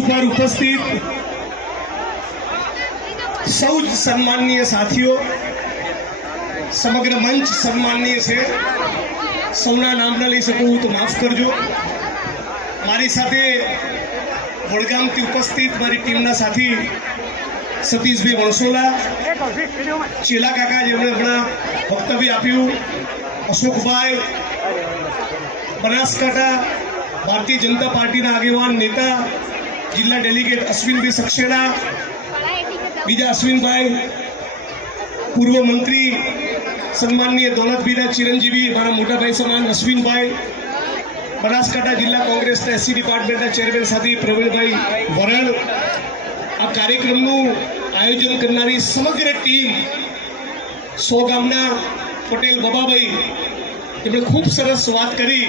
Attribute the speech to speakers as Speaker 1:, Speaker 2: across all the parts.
Speaker 1: મંચ ઉપસ્થિત. સૌ જ સન્માનનીય સાથીઓ, સમગ્ર મંચ સન્માનનીય છે. સૌના નામ ના લઈ શકું તો માફ કરજો. મારી સાથે વડગામથી ઉપસ્થિત મારી ટીમના સાથી સતીશભાઈ વણસોલા, ચેલા કાકા જેમણે હમણાં વક્તવ્ય આપ્યું અશોકભાઈ બનાસકાંઠા, ભારતીય જનતા પાર્ટીના આગેવાન, નેતા જિલ્લા ડેલિગેટ અશ્વિનભાઈ સક્સેના. બીજા અશ્વિનભાઈ, પૂર્વ મંત્રી, સન્માનનીય દોલતભાઈના ચિરંજીવી, મારા મોટાભાઈ સમાન અશ્વિનભાઈ, બનાસકાંઠા જિલ્લા કોંગ્રેસના એસસી ડિપાર્ટમેન્ટના ચેરમેન સાથી પ્રવીણભાઈ વરણ આ કાર્યક્રમનું આયોજન કરનારી સમગ્ર ટીમ સો ગામના પટેલ બબાભાઈ, તેમણે ખૂબ સરસ વાત કરી.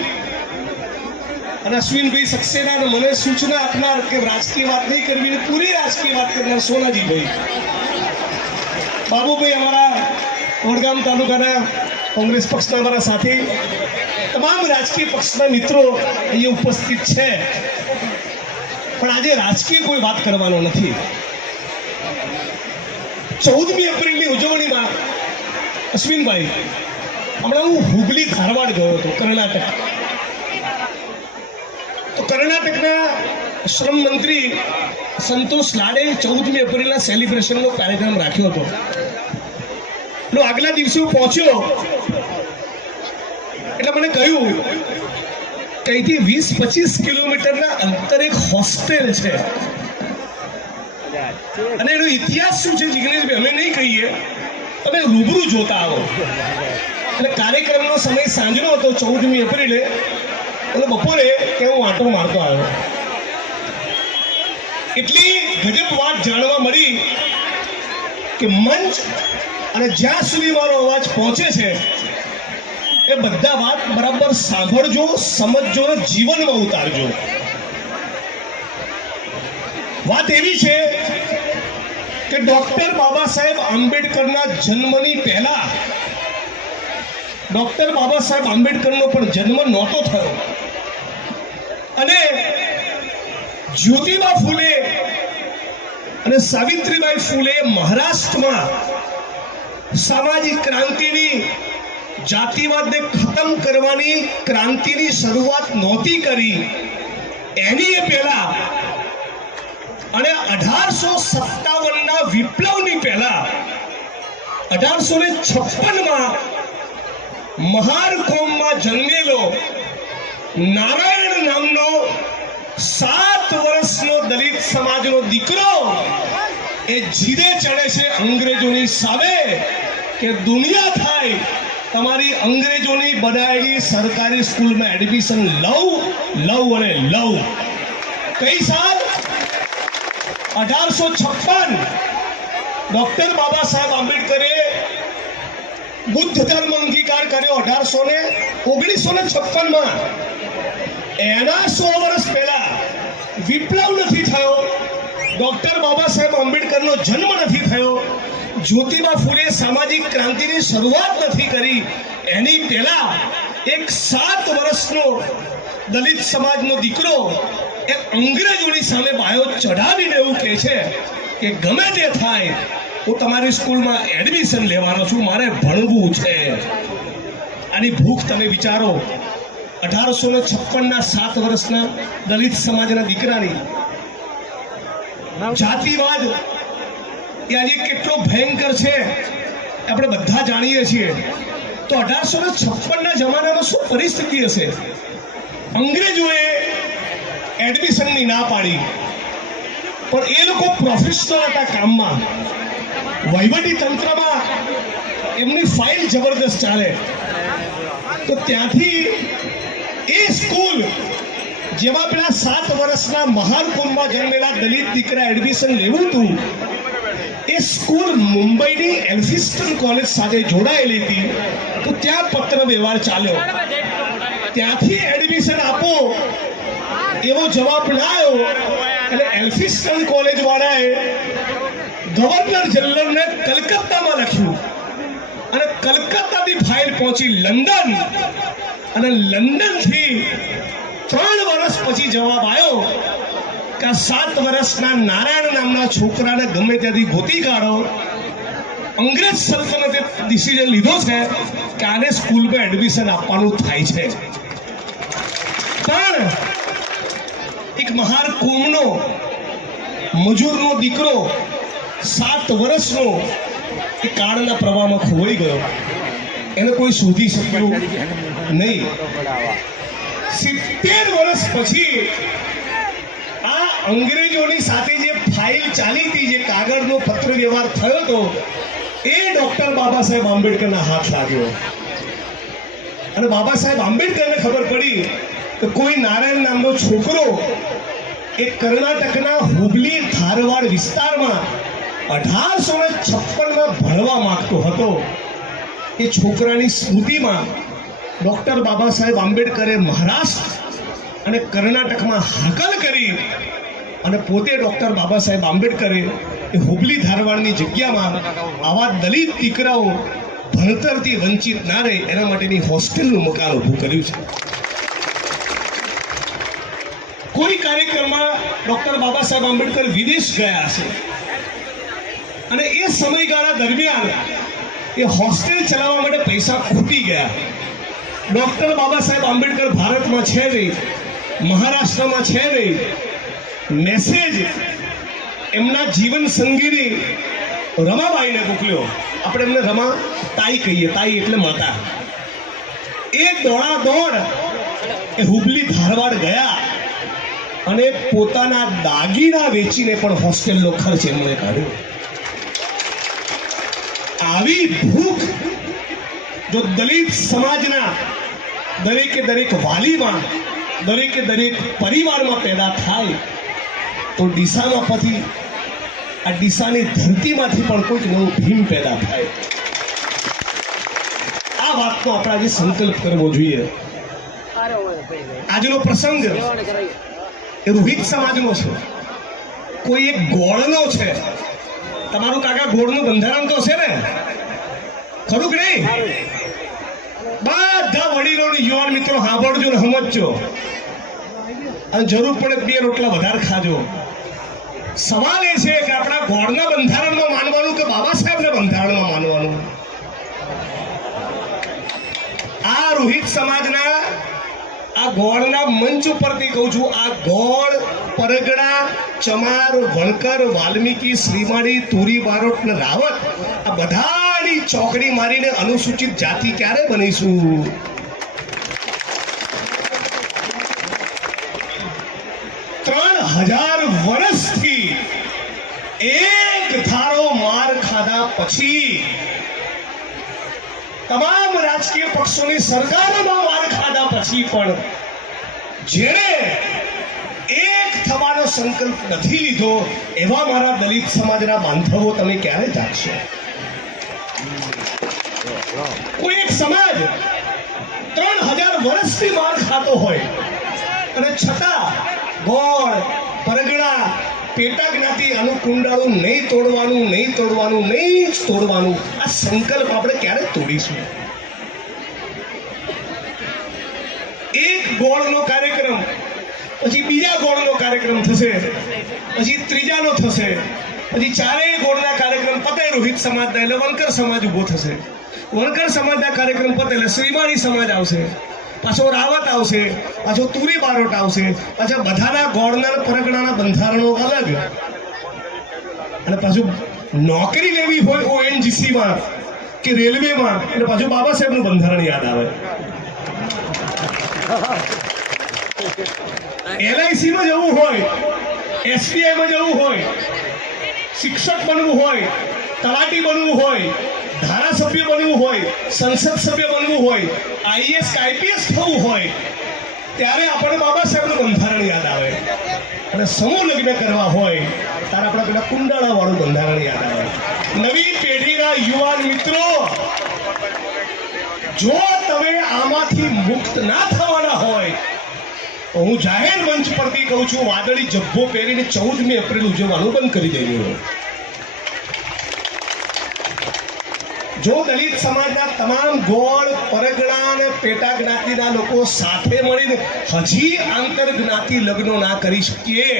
Speaker 1: અને અશ્વિનભાઈ સક્સેના મને સૂચના આપનાર કે રાજકીય વાત નહીં કરવી પૂરી રાજકીય વાત કરનાર સોનાજીભાઈ. બાબુભાઈ અમારા વડગામ તાલુકાના કોંગ્રેસ પક્ષના અમારા સાથી. તમામ રાજકીય પક્ષના મિત્રો અહીંયા ઉપસ્થિત છે. પણ આજે રાજકીય કોઈ વાત કરવાનો નથી. ચૌદમી એપ્રિલની ઉજવણીમાં અશ્વિનભાઈ, હમણાં હું હુબલી ધારવાડ ગયો હતો, કર્ણાટક. તો કર્ણાટકના શ્રમ મંત્રી સંતોષ લાડે ચૌદમી એપ્રિલના સેલિબ્રેશનનો કાર્યક્રમ રાખ્યો હતો. નો, આગલા દિવસે હું પહોંચ્યો. એટલે મને કહ્યું અહીંથી વીસ પચીસ કિલોમીટરના અંતરે એક હોસ્ટેલ છે. અને એનો ઇતિહાસ શું છે જિગ્નેશભાઈ? અમે નહીં કહીએ. તમે રૂબરૂ જોતા આવો. એટલે કાર્યક્રમનો સમય સાંજનો હતો ચૌદમી એપ્રિલે. એટલે બપોરે કે હું આંટો મારતો આવ્યો. એટલી ગજબ વાત જાણવા મળી કે મંચ અને જ્યાં સુધી મારો અવાજ પહોંચે છે, એ બધા વાત બરાબર સાંભળજો, સમજજો અને જીવનમાં ઉતારજો. વાત એવી છે કે ડોક્ટર બાબા સાહેબ આંબેડકરના જન્મની પહેલા, ડોક્ટર બાબા સાહેબ આંબેડકરનો પણ જન્મ નહોતો થયો. અને જ્યોતિબા ફૂલે અને સાવિત્રીબાઈ ફૂલે મહારાષ્ટ્રમાં સામાજિક ક્રાંતિની જાતિવાદને ખતમ કરવાની ક્રાંતિની શરૂઆત નહોતી કરી. એની એ પહેલા અને અઢારસો સત્તાવનના વિપ્લવની પહેલા અઢારસો ને છપ્પનમાં મહાર કોમમાં જન્મેલો નારાયણ નામનો સાત વર્ષનો દલિત સમાજનો દીકરો એ જીદે ચડે છે અંગ્રેજોની સામે કે દુનિયા થાય, તમારી અંગ્રેજોની બનાવેલી સરકારી સ્કૂલમાં એડમિશન લઉં લઉં અને લઉં. કઈ સાલ અઢારસો છપ્પન. ડોક્ટર બાબા સાહેબ આંબેડકરે બુદ્ધ ધર્મ અંગીકાર કર્યો અઢારસો ને ઓગણીસો ને છપ્પનમાં. એના સો વર્ષ પહેલા વિપ્લવ નથી થયો. ડોક્ટર બાબા સાહેબ આંબેડકરનો જન્મ નથી થયો. જ્યોતિબા ફૂલે સામાજિક ક્રાંતિની શરૂઆત નથી કરી. એની પહેલા એક સાત વર્ષનો દલિત સમાજનો દીકરો એ અંગ્રેજોની સામે બાયો ચઢાવીને એવું કહે છે કે ગમે તે થાય હું તમારી સ્કૂલમાં એડમિશન લેવાનો છું, મારે ભણવું છે. આની ભૂખ તમે વિચારો અઢારસો ને છપ્પનના સાત વર્ષના દલિત સમાજના દીકરાની જાતિવાદ એ આજે કેટલો ભયંકર છે, આપણે બધા જાણીએ છીએ. તો અઢારસો ને છપ્પનના જમાનામાં શું પરિસ્થિતિ હશે? અંગ્રેજોએ એડમિશનની ના પાડી. પણ એ લોકો પ્રોફેશનલ હતા કામમાં. વહીવટી તંત્રમાં એમની ફાઇલ જબરદસ્ત ચાલે. તો ત્યાંથી એ સ્કૂલ જેમાં પેલા સાત વર્ષના મહાનપુરમાં જન્મેલા દલિત દીકરા એડમિશન લેવું હતું, એ સ્કૂલ મુંબઈની એલ્ફિસ્ટન કોલેજ સાથે જોડાયેલી હતી. તો ત્યાં પત્ર વ્યવહાર ચાલ્યો. ત્યાંથી એડમિશન આપો એવો જવાબ ના આવ્યો એટલે એલ્ફિસ્ટન કોલેજ વાળાએ ગવર્નર જનરલને કલકત્તામાં લખ્યું. અને કલકત્તાથી ફાઇલ પહોંચી લંડન. અને લંડનથી ત્રણ વર્ષ પછી જવાબ આવ્યો કે સાત વર્ષના નારાયણ નામના છોકરાને ગમે ત્યાંથી ગોતી કાઢો. અંગ્રેજ સલ્તનતે ડિસિઝન લીધો છે કે આને સ્કૂલમાં એડમિશન આપવાનું થાય છે. પણ એક મહાર કોમનો મજૂરનો દીકરો સાત વર્ષનો એ કાળના પ્રવાહમાં ખોવાઈ ગયો. એને કોઈ શોધી શક્યું નહીં. સિત્તેર વર્ષ પછી આ અંગ્રેજોની સાથે જે ફાઇલ ચાલી હતી, જે કાગળનો પત્ર વ્યવહાર થયો હતો, એ ડોક્ટર બાબા સાહેબ આંબેડકરના હાથ લાગ્યો. અને બાબા સાહેબ આંબેડકરને ખબર પડી કે કોઈ નારાયણ નામનો છોકરો એ કર્ણાટકના હુબલી ધારવાડ વિસ્તારમાં અઢારસો ને છપ્પનમાં ભણવા માંગતો હતો. એ છોકરાની સ્મૃતિમાં ડોક્ટર બાબા સાહેબ આંબેડકરે મહારાષ્ટ્ર અને કર્ણાટકમાં હાકલ કરી અને પોતે ડોક્ટર બાબા સાહેબ આંબેડકરે એ હુબલી ધારવાડની જગ્યામાં આવા દલિત દીકરાઓ ભણતરથી વંચિત ના રહે, એના માટેની હોસ્ટેલનું મકાન ઊભું કર્યું છે. કોઈ કાર્યક્રમમાં ડોક્ટર બાબા સાહેબ આંબેડકર વિદેશ ગયા છે અને એ સમયગાળા દરમિયાન એ હોસ્ટેલ ચલાવવા માટે પૈસા ખૂટી ગયા. ડૉક્ટર બાબા સાહેબ આંબેડકર ભારતમાં છે નહીં, મહારાષ્ટ્રમાં છે નહીં. મેસેજ એમના જીવન સંગીની રમાબાઈને મોકલ્યો. આપણે એમને રમા, તાઈ કહીએ, તાઈ એટલે માતા. એ દોડા દોડ એ હુબલી ધારવાડ ગયા અને પોતાના દાગીના વેચીને પણ હોસ્ટેલનો ખર્ચ એમણે કાઢ્યો. આવી ભૂખ જો દલિત સમાજના દરેકે દરેક વાલીમાં, દરેકે દરેક પરિવારમાં પેદા થાય, તો ડીસામાં પછી આ ડીસાની ધરતીમાંથી પણ કોઈક નવું ભીમ પેદા થાય. આ વાતનો આપણે આજે સંકલ્પ કરવો જોઈએ. આજનો પ્રસંગ એ રોહિત સમાજનો છે. કોઈ એક ગોળનો છે. તમારું કાકા ગોળનું બંધારણ તો છે ને? ખરું કે નહીં? બધા વડીલોની યુવાન મિત્રો સાંભળજો ને સમજજો. અને જરૂર પડે બે રોટલા વધારે ખાજો. સવાલ એ છે કે આપણા ગોળના બંધારણમાં માનવાનું કે બાબા સાહેબના બંધારણમાં માનવાનું? આ રોહિત સમાજના આ ગોળના મંચ ઉપરથી કહું છું, આ ગોળ પરગડા ચમાર, વણકર, વાલ્મીકી શ્રીમાળી તુરી, બારોટ ને રાવત, આ બધાની ચોકડી મારીને અનુસૂચિત જાતિ ક્યારે બનીશું? ત્રણ હજાર વર્ષથી એક થારો માર ખાધા પછી તમામ રાજકીય પક્ષોની સરકારોમાં પછી પણ જેણે એક થવાનો સંકલ્પ નથી લીધો, એવા મારા દલિત સમાજના બાંધવો તમે ક્યારે જાગશો? કોઈ એક સમાજ ત્રણ હજાર વર્ષથી માર ખાતો હોય અને છતાં ગોળ પરગડા પેટા જ્ઞાતિ આનું કુંડાળું નહીં તોડવાનું નહીં તોડવાનું, નહીં જ તોડવાનું, આ સંકલ્પ આપણે ક્યારે તોડીશું એક ગોળનો કાર્યક્રમ. પછી બીજા ગોળનો કાર્યક્રમ થશે. પછી ત્રીજાનો થશે. પછી ચારેય ગોળના કાર્યક્રમ પતે રોહિત સમાજના એટલે વણકર સમાજ ઊભો થશે. વણકર સમાજના કાર્યક્રમ પતે એટલે શ્રીમાળી સમાજ આવશે. પાછો રાવત આવશે. પાછો તુરી બારોટ આવશે. પાછા બધાના ગોળના પરગણાના બંધારણો અલગ. અને પાછું નોકરી લેવી હોય ઓએનજીસીમાં કે રેલવેમાં, એટલે પાછું બાબા સાહેબનું બંધારણ યાદ આવે. એલઆઈસીમાં જવું હોય એસબીઆઈમાં જવું હોય, શિક્ષક બનવું હોય, તલાટી બનવું હોય, ધારાસભ્ય બનવું હોય, સંસદ સભ્ય બનવું હોય આઈએસ આઈપીએસ થવું હોય, ત્યારે આપણને બાબા સાહેબનું બંધારણ યાદ આવે. અને સમૂહ લગ્ન કરવા હોય, ત્યારે આપણે પેલા કુંડાળા વાળું બંધારણ યાદ આવે. નવી પેઢીના યુવાન મિત્રો જો તમે આમાંથી મુક્ત ના થવાના હોય, તો હું જાહેર મંચ પરથી કહું છું, વાદળી જબ્બો પહેરીને ચૌદમી એપ્રિલ ઉજવવાનું બંધ કરી દેજો. જો દલિત સમાજના તમામ ગોળ, પરગણા અને પેટા જ્ઞાતિના લોકો સાથે મળીને હજી આંતર જ્ઞાતિ લગ્નો ના કરી શકીએ,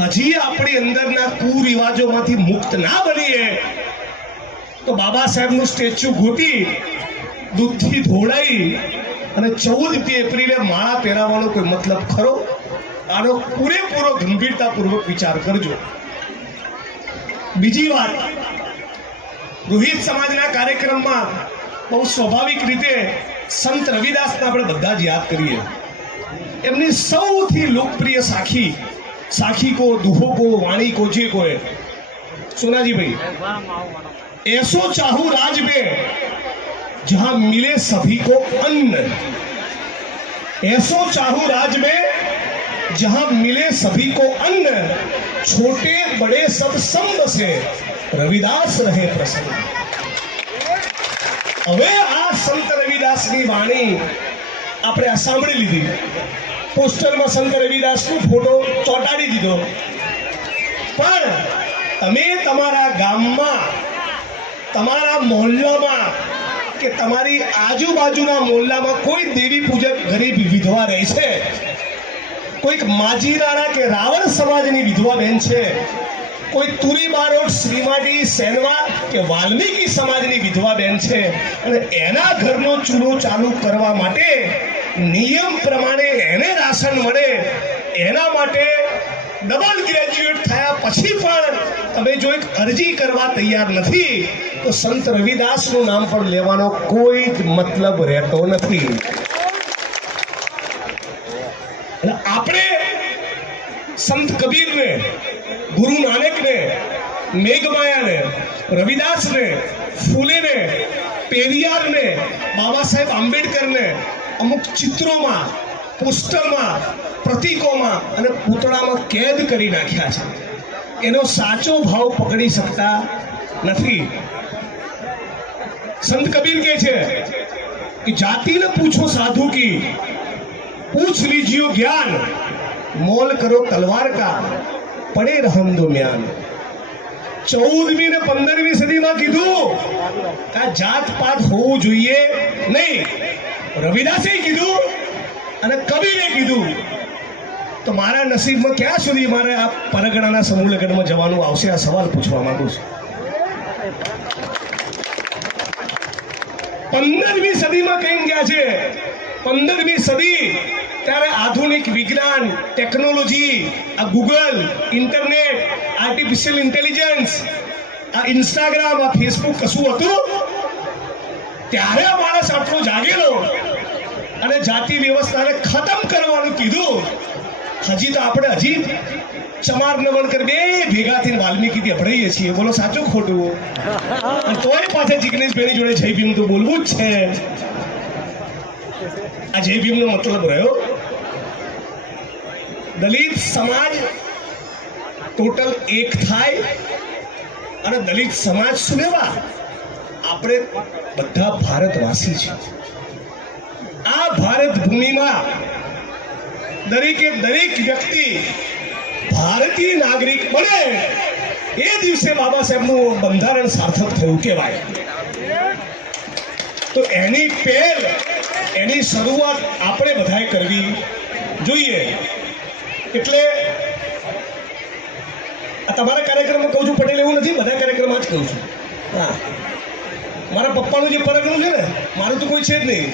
Speaker 1: હજી આપણી અંદરના કુરિવાજોમાંથી મુક્ત ના બનીએ, તો બાબા સાહેબનું સ્ટેચ્યુ ગોતી દૂધથી ધોળાઈ અને ચૌદ એપ્રિલે માળા પહેરાવવાનો કોઈ મતલબ ખરો? આનો પૂરેપૂરો ગંભીરતાપૂર્વક વિચાર કરજો. બીજી વાત રોહિત સમાજના કાર્યક્રમમાં બહુ સ્વાભાવિક રીતે સંત રવિદાસને આપણે બધા જ યાદ કરીએ. એમની સૌથી લોકપ્રિય સાખી સાખી કો દુહો કો વાણી કો જે કોએ. સોનાજીભાઈ એસો ચાહુ રાજ બે. जहां मिले सभी को अन्न ऐसो चाहू राज में जहां मिले सभी को अन्न छोटे बड़े सब संग से रविदास રહે પ્રસન્ન હવે આ સંત રવિદાસની વાણી આપણે આ સાંભળી લીધી પોસ્ટરમાં સંત રવિદાસનો ફોટો ચોંટાડી દીધો પણ તમે તમારા ગામમાં તમારા મોહલ્લામાં કે તમારી આજુબાજુના મોહલ્લામાં કોઈ દેવી પૂજક ગરીબ વિધવા રહી છે? કોઈક માજીરાણા કે રાવણ સમાજની વિધવા બેન છે? કોઈ તુરી બારોટ, શ્રીમાટી, સેનવા કે વાલ્મીકી સમાજની વિધવા બેન છે? અને એના ઘરનો ચૂલો ચાલુ કરવા માટે નિયમ પ્રમાણે એને રાશન મળે, એના માટે ડબલ ગ્રેજ્યુએટ થયા પછી પણ તમે જો એક અરજી કરવા તૈયાર નથી તો સંત રવિદાસનું નામ પણ લેવાનો કોઈ જ મતલબ રહેતો નથી. આપણે સંત કબીરને, ગુરુ નાનકને, મેઘમાયાને, રવિદાસને, ફૂલેને, પેરિયારને, બાબા સાહેબ આંબેડકરને અમુક ચિત્રોમાં, પોસ્ટરમાં, પ્રતીકોમાં અને પૂતળામાં કેદ કરી નાખ્યા છે. એનો સાચો ભાવ પકડી શકતા નથી. સંત કબીર કે છે કે જાતિને પૂછો સાધુ કી. પૂછ લીજીઓ જ્ઞાન. મોલ કરો તલવાર કા. પડે રહમ દો મ્યાન. ચૌદમી ને પંદરમી સદીમાં કીધું આ જાત પાત હોવું જોઈએ નહીં. રવિદાસે કીધું અને કવિને કીધું તો મારા નસીબમાં ક્યાં સુધી મારે આ પરગણાના સમૂહ લગ્નમાં જવાનું આવશે, આ સવાલ પૂછવા માંગુ છું. પંદરમી સદીમાં કઈ ગયા છે? પંદરમી સદી ત્યારે આધુનિક વિજ્ઞાન ટેકનોલોજી આ ગૂગલ ઇન્ટરનેટ આર્ટિફિશિયલ ઇન્ટેલિજન્સ આ ઇન્સ્ટાગ્રામ આ ફેસબુક કશું હતું? ત્યારે માણસ આટલો જાગેલો અને જાતિ વ્યવસ્થાને ખતમ કરવાનું કીધું. હજી તો આપણે હજી ચમાર નવણકર ભેગા થઈને વાલ્મીકીથી અભડાઈએ છીએ. બોલો, સાચું ખોટું? તોય પાસે જિગ્નેશભાઈની જોડે જય ભીમ તો બોલવું જ છે. આ જય ભીમનો મતલબ રહ્યો, દલિત સમાજ ટોટલ એક થાય અને દલિત સમાજ શું લેવા આપણે બધા ભારતવાસી છીએ. આ ભારત ભૂમિમાં દરેકે દરેક વ્યક્તિ ભારતીય નાગરિક બને. એ દિવસે બાબા સાહેબનું બંધારણ સાર્થક થયું કહેવાય. તો એની પહેલ, એની શરૂઆત આપણે બધાએ કરવી જોઈએ. એટલે આ તમારા કાર્યક્રમમાં કહું છું, પટેલ એવું નથી, બધા કાર્યક્રમમાં જ કહું છું. હા. મારા પપ્પાનું જે પરગણું છે ને, મારું તો કોઈ છે જ નહીં.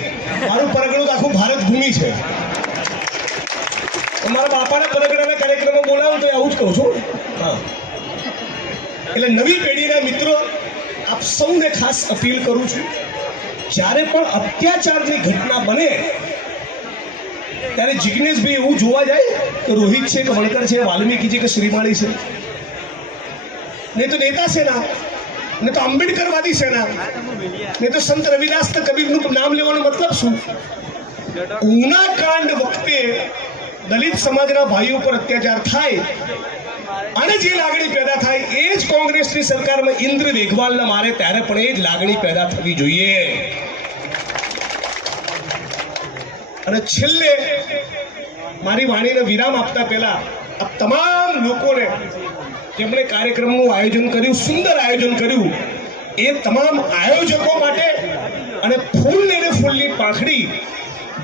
Speaker 1: મારું પરગણું તો આખું ભારત ભૂમિ છે. મારા બાપાના પદગ્રહના કાર્યક્રમમાં બોલાવું તો આવું જ કહું છું. હા. એટલે નવી પેઢીના મિત્રો આપ સૌને ખાસ અપીલ કરું છું, જ્યારે પણ અત્યાચારની ઘટના બને, ત્યારે જિજ્ઞેશભાઈ એવું જોવા જાય તો રોહિત છે કે વણકર છે, વાલ્મીકી છે કે શ્રીમાળી છે. નહીં તો નેતા સેના, નહીં તો આંબેડકરવાદી સેના, નહીં તો સંત રવિદાસ કબીરનું નામ લેવાનો મતલબ શું? ઉના કાંડ વખતે દલિત સમાજના ભાઈઓ પર અત્યાચાર થાય અને જે લાગણી પેદા થાય એ જ કોંગ્રેસની સરકારમાં ઇન્દ્ર વેગવાલને મારે ત્યારે પણ એ જ લાગણી પેદા થવી જોઈએ. અને છેલ્લે મારી વાણીને વિરામ આપતા પહેલા આ તમામ લોકોને જેમણે કાર્યક્રમનું આયોજન કર્યું, સુંદર આયોજન કર્યું, એ તમામ આયોજકો માટે અને ફૂલ અને ફૂલની પાંખડી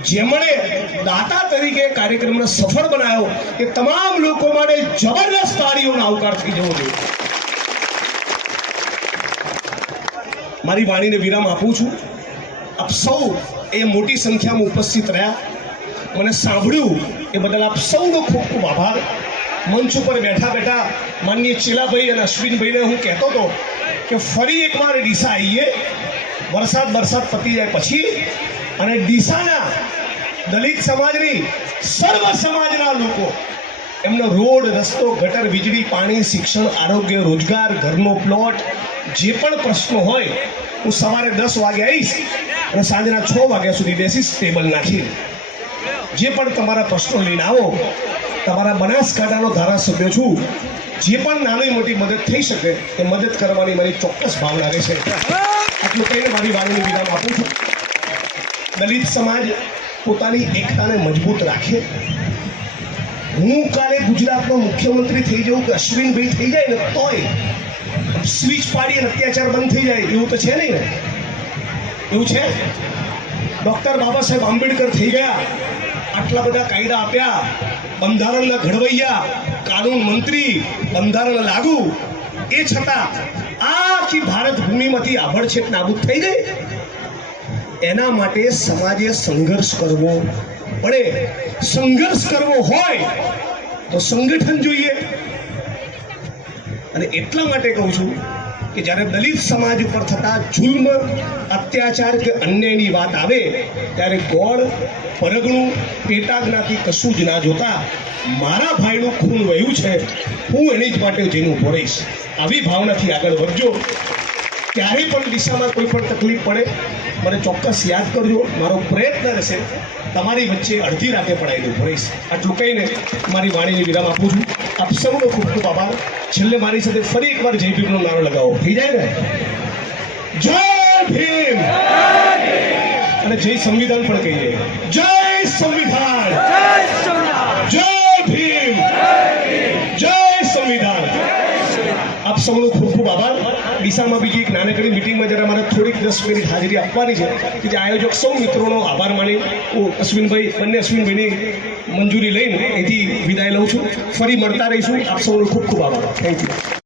Speaker 1: જેમણે દાતા તરીકે કાર્યક્રમને સફળ બનાવ્યો, એ તમામ લોકો માટે જબરદસ્ત તાળીઓનો આવકાર થઈ જવો જોઈએ. મારી વાણીને વિરામ આપું છું. આપ સૌ એ મોટી સંખ્યામાં ઉપસ્થિત રહ્યા. મને સાંભળ્યું એ બદલ આપ સૌનો ખૂબ ખૂબ આભાર. મંચ ઉપર બેઠા બેઠા માનનીય ચેલાભાઈ અને અશ્વિનભાઈને હું કહેતો હતો કે ફરી એકવાર ડીસા આવીએ વરસાદ વરસાદ પતી જાય પછી અને ડીસાના દલિત સમાજની સર્વ સમાજના લોકો, એમનો રોડ, રસ્તો, ગટર, વીજળી, પાણી, શિક્ષણ, આરોગ્ય, રોજગાર, ઘરનો પ્લોટ જે પણ પ્રશ્નો હોય, હું સવારે દસ વાગે આવીશ અને સાંજના છ વાગ્યા સુધી બેસીશ ટેબલ નાખી જે પણ તમારા પ્રશ્નો લઈને આવો, તમારા બનાસકાંઠાનો ધારાસભ્ય છું, જે પણ નાની મોટી મદદ થઈ શકે, એ મદદ કરવાની મારી ચોક્કસ ભાવના રહેશે. આટલું કહીને મારી વાણીને વિરામ આપું છું. દલિત સમાજ પોતાની એકતાને મજબૂત રાખે. હું કાલે ગુજરાતનો મુખ્યમંત્રી થઈ જાઉં કે અશ્વિનભાઈ થઈ જાય ને તોય સ્વિચ પાડી અને અત્યાચાર બંધ થઈ જાય, એવું તો છે નહીં ને? એવું છે? ડૉક્ટર બાબા સાહેબ આંબેડકર થઈ ગયા, આટલા બધા કાયદા આપ્યા, બંધારણના ઘડવૈયા, કાનૂન મંત્રી, બંધારણ લાગુ. એ છતાં આખી ભારત ભૂમિમાંથી આભડછેટ નાબૂદ થઈ ગઈ. એના માટે સમાજે સંઘર્ષ કરવો પડે. સંઘર્ષ કરવો હોય તો સંગઠન જોઈએ. અને એટલા માટે કહું છું કે જ્યારે દલિત સમાજ ઉપર થતા જુલ્મ, અત્યાચાર કે અન્યાયની વાત આવે, ત્યારે ગોળ, પરગણું પેટા કશું જ ના જોતા મારા ભાઈનું ખૂન વહ્યું છે. હું એની જ માટે જઈને રહીશ આવી ભાવનાથી આગળ વધજો. ક્યારેય પણ દિશામાં કોઈ પણ તકલીફ પડે. મને ચોક્કસ યાદ કરજો. મારો પ્રયત્ન રહેશે. તમારી વચ્ચે અડધી રાતે પડાવી દઉં. રહીશ આટલું કહીને મારી વાણીને વિરામ આપું છું. આપ સૌનો ખૂબ ખૂબ આભાર. છેલ્લે મારી સાથે ફરી એકવાર જય ભીમનો નારો લગાવો. થઈ જાય ને? જય ભીમ! અને જય સંવિધાન પણ કહીએ. જય સંવિધાન! જય ભીમ! જય સંવિધાન! આપ સૌનો ખૂબ ખૂબ આભાર. ડીસામાં બીજી એક નાનકડી મિટિંગમાં જરા મારે થોડીક દસ મિનિટ હાજરી આપવાની છે કે જે આયોજક સૌ મિત્રોનો આભાર માની હું અશ્વિનભાઈ, બંને અશ્વિનભાઈની મંજૂરી લઈને અહીંથી વિદાય લઉં છું. ફરી મળતા રહીશું. આપ સૌનો ખૂબ ખૂબ આભાર. Thank you